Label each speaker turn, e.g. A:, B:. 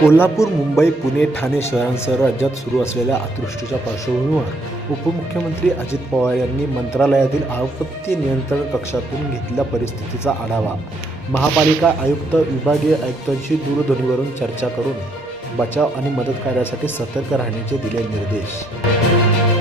A: कोल्हापूर मुंबई पुणे ठाणे शहरांसह राज्यात सुरू असलेल्या अतिवृष्टीच्या पार्श्वभूमीवर उपमुख्यमंत्री अजित पवार यांनी मंत्रालयातील आपत्ती नियंत्रण कक्षातून घेतलेल्या परिस्थितीचा आढावा. महापालिका आयुक्त विभागीय आयुक्तांशी दूरध्वनीवरून चर्चा करून बचाव आणि मदत कार्यासाठी सतर्क राहण्याचे दिले निर्देश.